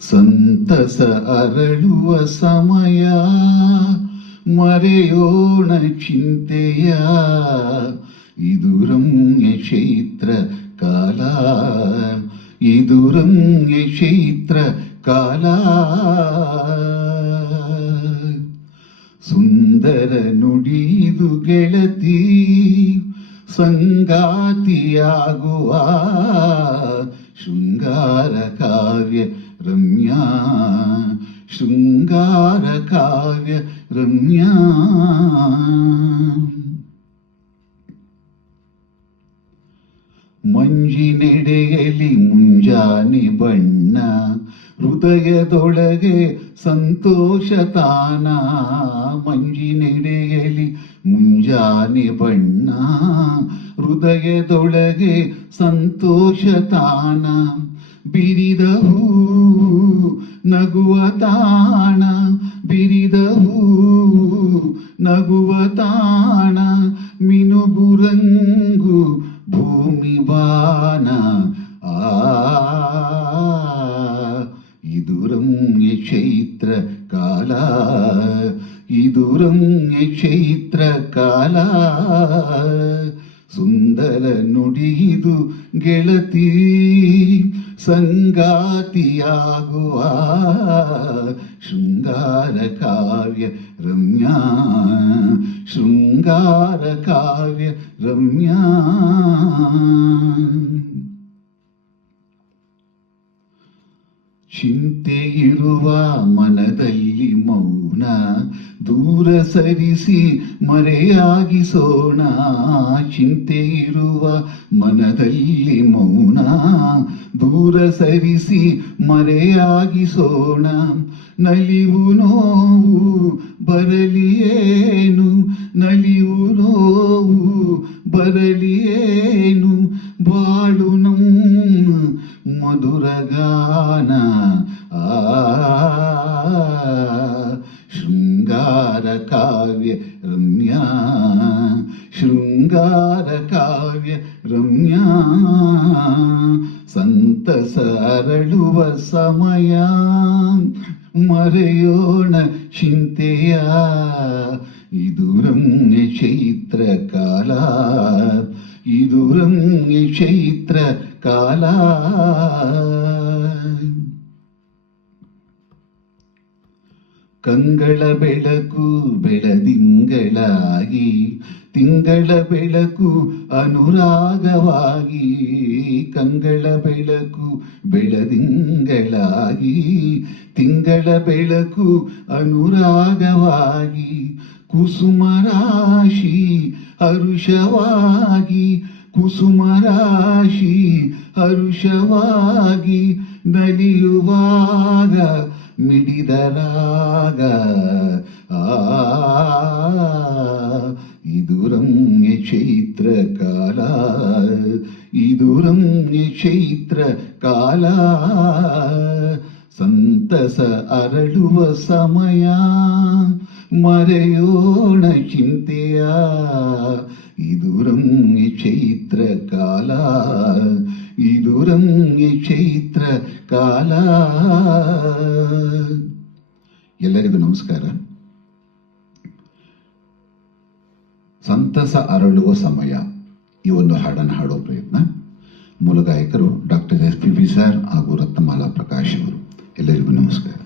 ಸಂತಸ ಅರಳುವ ಸಮಯ, ಮರೆಯೋಣ ಚಿಂತೆಯ, ಇದು ರಮ್ಯ ಚೈತ್ರ ಕಾಲ, ಇದು ರಮ್ಯ ಚೈತ್ರ ಕಾಲ. ಸುಂದರ ನುಡಿದು ಗೆಳತಿ, ಸಂಗಾತಿಯಾಗುವ ಶೃಂಗಾರ ಕಾವ್ಯ ರಮ್ಯಾ, ಶೃಂಗಾರ ಕಾವ್ಯ ರಮ್ಯಾ. ಮಂಜಿನೆಡೆಯಲಿ ಮುಂಜಾನೆ ಬಣ್ಣ, ಹೃದಯದೊಳಗೆ ಸಂತೋಷ ತಾನ. ಮಂಜಿನೆಡೆಯಲಿ ಮುಂಜಾನೆ ಬಣ್ಣ, ಹೃದಯದೊಳಗೆ ಸಂತೋಷ ತಾನ. ಬಿರಿದ ಹೂ ನಗುವ ತಾಣ, ಬಿರಿದ ಹೂ ನಗುವ ತಾಣ. ಮಿನುಗುರಂಗು ಭೂಮಿ ಬಾನ, ಇದು ರಮ್ಯ ಚೈತ್ರ ಕಾಲ, ಇದು ರಮ್ಯ ಚೈತ್ರ ಕಾಲ. ಸುಂದರ ನುಡಿದು ಗೆಳತಿ, ಸಂಗಾತಿಯಾಗುವ ಶೃಂಗಾರ ಕಾವ್ಯ ರಮ್ಯಾ, ಶೃಂಗಾರ ಕಾವ್ಯ ರಮ್ಯಾ. ಚಿಂತೆ ಇರುವ ಮನದಲ್ಲಿ ಮೌನ, ದೂರ ಸರಿಸಿ ಮರೆಯಾಗಿಸೋಣ. ಚಿಂತೆ ಇರುವ ಮನದಲ್ಲಿ ಮೌನ, ದೂರ ಸರಿಸಿ ಮರೆಯಾಗಿಸೋಣ. ನಲಿವು ನೋವು ಬರಲಿಯೇನು, ನಲಿವು ನೋವು ಬರಲಿಯೇನು. ಬಾಳು ನಮ್ಮ ಮಧುರ ಗಾನ, ಶೃಂಗಾರ ಕಾವ್ಯ ರಮ್ಯಾ, ಶೃಂಗಾರ ಕಾವ್ಯ ರಮ್ಯಾ. ಸಂತಸ ಅರಳುವ ಸಮಯ, ಮರೆಯೋಣ ಚಿಂತೆಯ, ಇದು ರಮ್ಯ ಚೈತ್ರ ಕಾಲ, ಇದು ರಮ್ಯ ಚೈತ್ರ ಕಾಲ. ಕಂಗಳ ಬೆಳಕು ಬೆಳದಿಂಗಳಾಗಿ, ತಿಂಗಳ ಬೆಳಕು ಅನುರಾಗವಾಗಿ. ಕಂಗಳ ಬೆಳಕು ಬೆಳದಿಂಗಳಾಗಿ, ತಿಂಗಳ ಬೆಳಕು ಅನುರಾಗವಾಗಿ. ಕುಸುಮ ರಾಶಿ ಹರುಷವಾಗಿ, ಕುಸುಮ ರಾಶಿ ಹರುಷವಾಗಿ. ನಲಿಯುವಾಗ ಮಿಡಿದರಾಗ, ಇದು ರಮ್ಯ ಚೈತ್ರ ಕಾಲ, ಇದು ರಮ್ಯ ಚೈತ್ರ ಕಾಲ. ಸಂತಸ ಅರಳುವ ಸಮಯ, ಮರೆಯೋಣ ಚಿಂತೆಯ, ಇದು ರಮ್ಯ ಚೈತ್ರ ಕಾಲ, ಇದು ರಮ್ಯ ಚೈತ್ರ ಕಾಲ. ಎಲ್ಲರಿಗೂ ನಮಸ್ಕಾರ. ಸಂತಸ ಅರಳುವ ಸಮಯ ಈ ಒಂದು ಹಾಡನ್ನು ಹಾಡೋ ಪ್ರಯತ್ನ. ಮೂಲ ಗಾಯಕರು doctor S P B sir ಹಾಗೂ ರತ್ನಮಾಲಾ ಪ್ರಕಾಶ್ ಅವರು. ಎಲ್ಲರಿಗೂ ನಮಸ್ಕಾರ.